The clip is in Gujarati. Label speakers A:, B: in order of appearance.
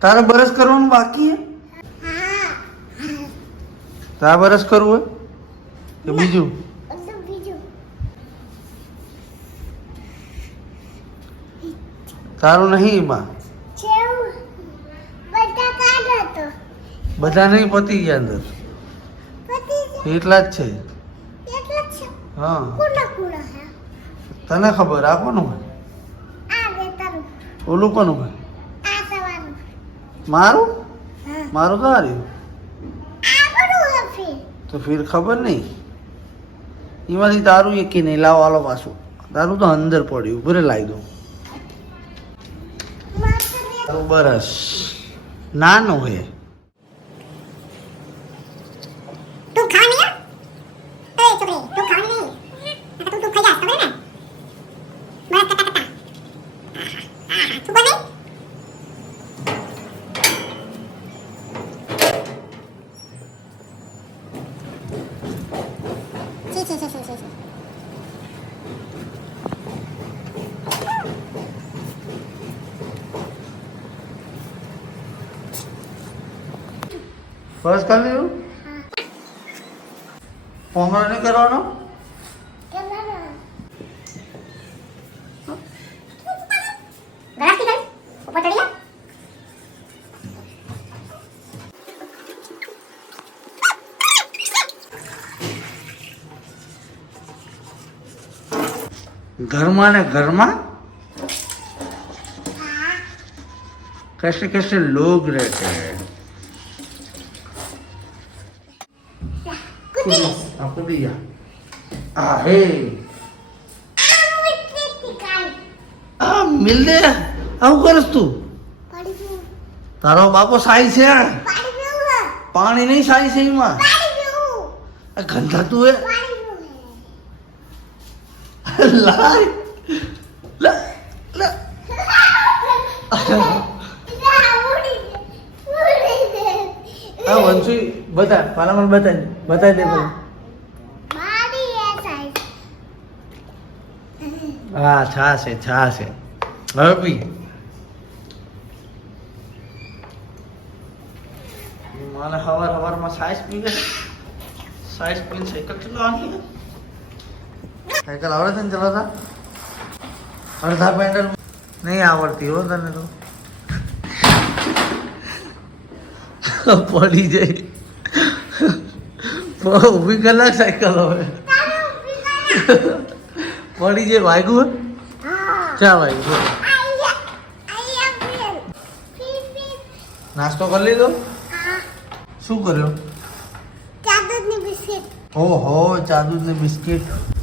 A: તારે બરસ કરવાનું બાકી હે? તારે બરસ કરવું હે? કે બીજું? તારું નહીં એમાં
B: બધા
A: નહીં પતી ગયા અંદર. એટલે જ છે. હા.
B: હે?
A: તને ખબર આ કોનું ભાઈ
B: આ
A: ઓલું કોનું
B: આ તમારું
A: મારું? મારું ક્યાં રહ્યું
B: હે ફીર.
A: તો ફિર ખબર નહીં. એમાંથી તારું એકી નહીં. લાવો આલો પાછું. તારું તો અંદર પડ્યું. ભરે લાવી દઉં. બરસ નાનું હે
B: તું ખાવાની હે એ છોકરી તું ખાવાની નહીં નકર તું તું ખાઈ જાસ ખબર ને બસ કટા કટા આહા, તું બને છી છી છી
A: બસ કરી લીધું પોંગળો નહીં કરવાનો? ઘરમાં ને ઘરમાં कैसे कैसे लोग रहते हैं
B: કુતી
A: આ કૂદી જા આ હે
B: આ મિત્રી કાઈ
A: આ મિલ દે આવું કરસ તું
B: પાડી પીવું
A: તારો બાપો સાઈ છે
B: પાડી પીવું
A: પાણી નહીં સાઈ છે એમાં
B: પાડી પીવું
A: આ ગંધાતું હે
B: પીવું
A: લાય. લા લા. આ વંશી બતા પાલા મને બતાય બતાય દે પેલું. હા છા છે છા છે હવે પી. મને હવાર હવારમાં સાઈઝ પી ગઈ સાઈસ પીને સાયકલ ચલાવવાની. સાયકલ આવડે છે ને ચલાવતા? અડધા પેન્ડલ નહીં આવડતી હો તને તો. પડી જાય. ઊભી કલાક સાયકલ હવે. પડી જાય વાગ્યું? ચા વાગ્યું નાસ્તો કરી લીધો? શું કર્યો? ઓહો ચા દૂધ ને બિસ્કિટ.